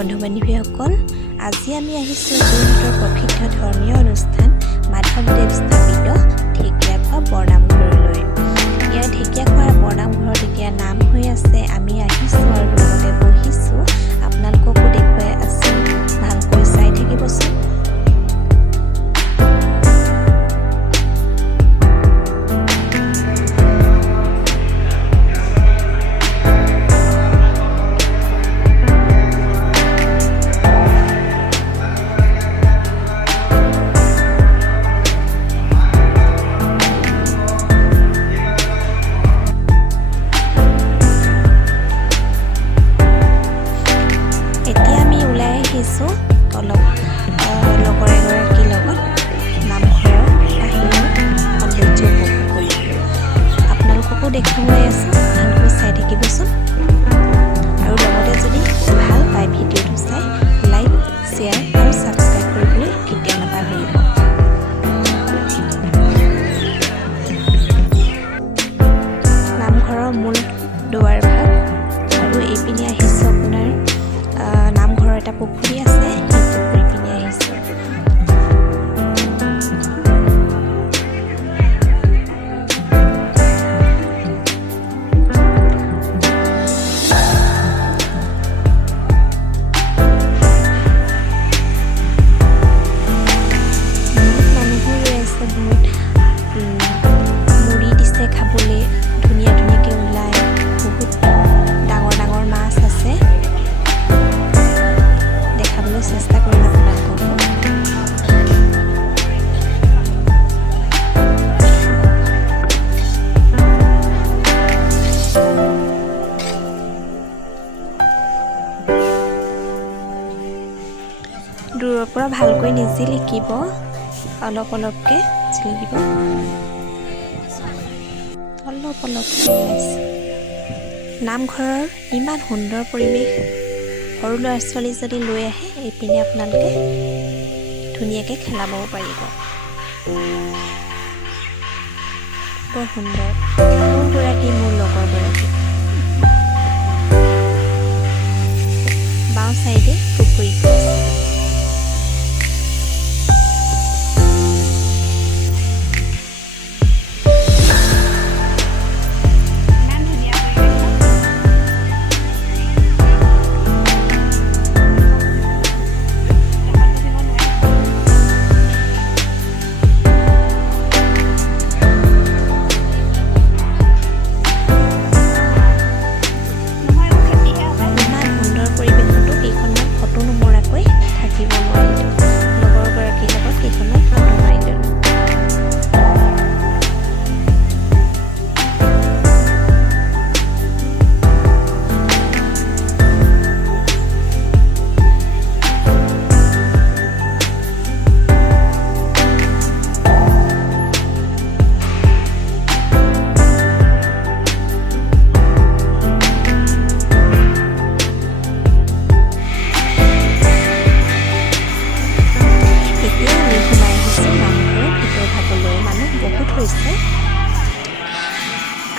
বন্ধু বান্ধৱীসকল, আজি আমি আহিছোঁ যোৰহাটৰ প্ৰসিদ্ধ ধৰ্মীয় অনুষ্ঠান মাধৱদেৱ স্থাপিত ঢেকীয়াখোৱা বৰনামঘৰলৈ। ইয়াৰ ঢেকীয়াখোৱা বৰনামঘৰত এতিয়া নাম হৈ আছে। আমি আহিছোঁ আৰু লগতে বহিছোঁ, আপোনালোককো দেখুৱাই আছোঁ। ভালকৈ চাই থাকিবচোন। অলপ লগৰ এগৰাকীৰ লগত নামঘৰৰ বাহিৰৰ সৌন্দৰ্য উপভোগ কৰিবলৈ আপোনালোককো দেখুৱাই আছোঁ। ভালকৈ চাই থাকিবচোন আৰু লগতে যদি ভাল পায় ভিডিঅ'টো চাই লাইক, শ্বেয়াৰ আৰু ছাবস্ক্ৰাইব কৰিবলৈ কেতিয়াও নাপাহৰিব। নামঘৰৰ মূল দুৱাৰ ভাগ আৰু এইপিনে আহিছোঁ আপোনাৰ নামঘৰৰ এটা পুখুৰী আছে, সেই পুখুৰী পিনে আহিছোঁ। মানুহো ৰৈ আছে, বহুত মুড়ি দিছে খাবলৈ, ধুনীয়া ধুনীয়াকৈ ওলাই, বহুত ডাঙৰ ডাঙৰ মাছ আছে। চেষ্টা কৰিম আপোনালোকক। দূৰৰ পৰা ভালকৈ নিজিলিকিব, অলপ অলপকৈ জিলিকিব, অলপ অলপকৈ ওলাইছে। নামঘৰৰ ইমান সুন্দৰ পৰিৱেশ। সৰু ল'ৰা ছোৱালী যদি লৈ আহে, এইপিনে আপোনালোকে ধুনীয়াকৈ খেলাবও পাৰিব। বৰ সুন্দৰ। মোৰগৰাকী মোৰ লগৰগৰাকী। বাওঁ চাইডে পুখুৰীটো আছে।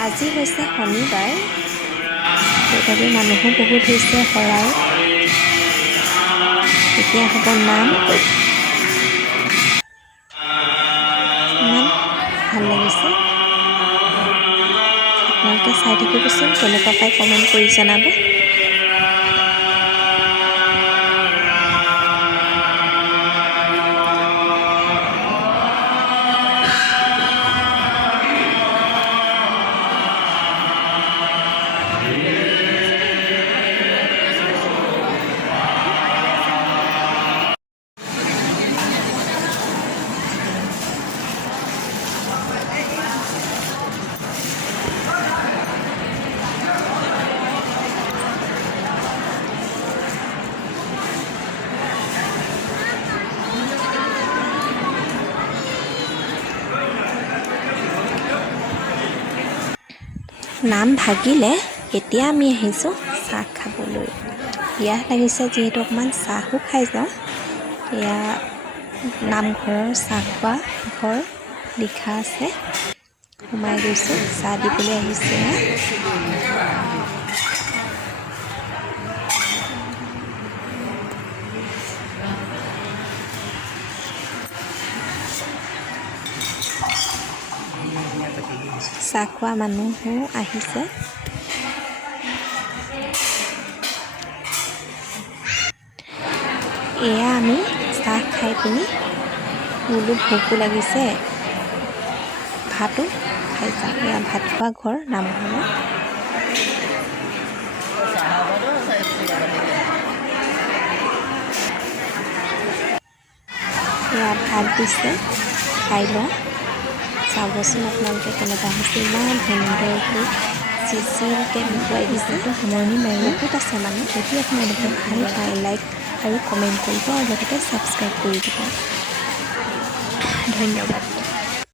আজি হৈছে শনিবাৰ, সেইবাবে মানুহো বহুত হৈছে। শৰাই এতিয়া হ'ব নাম। ইমান ভাল লাগিছে। আপোনালোকে চাই থাকিবচোন, কেনেকুৱা পাই কমেণ্ট কৰি জনাব। নাম ভাগিলে এতিয়া আমি আহিছোঁ চাহ খাবলৈ। পিয়াহ লাগিছে যিহেতু অকণমান চাহো খাই যাওঁ। এয়া নামঘৰৰ চাহ খোৱা ঘৰ লিখা আছে। সোমাই গৈছোঁ, চাহ দিবলৈ আহিছে। চাহ খোৱা মানুহো আহিছে। এয়া আমি চাহ খাই পিনি বোলো ভোকো লাগিছে, ভাতো খাই যাওঁ। এয়া ভাত খোৱা ঘৰ নামঘৰৰ। এয়া ভাত দিছে, খাই লওঁ। চাবচোন আপোনালোকে কেনেকুৱা হৈছে, ইমান সুন্দৰকৈ চিচিলকৈ লুকুৱাই দিছে। সামৰণি মাৰি বহুত আছে মানুহ। যদি আপোনালোকে ভাল পায় লাইক আৰু কমেণ্ট কৰিব আৰু লগতে ছাবস্ক্ৰাইব কৰি দিব। ধন্যবাদ।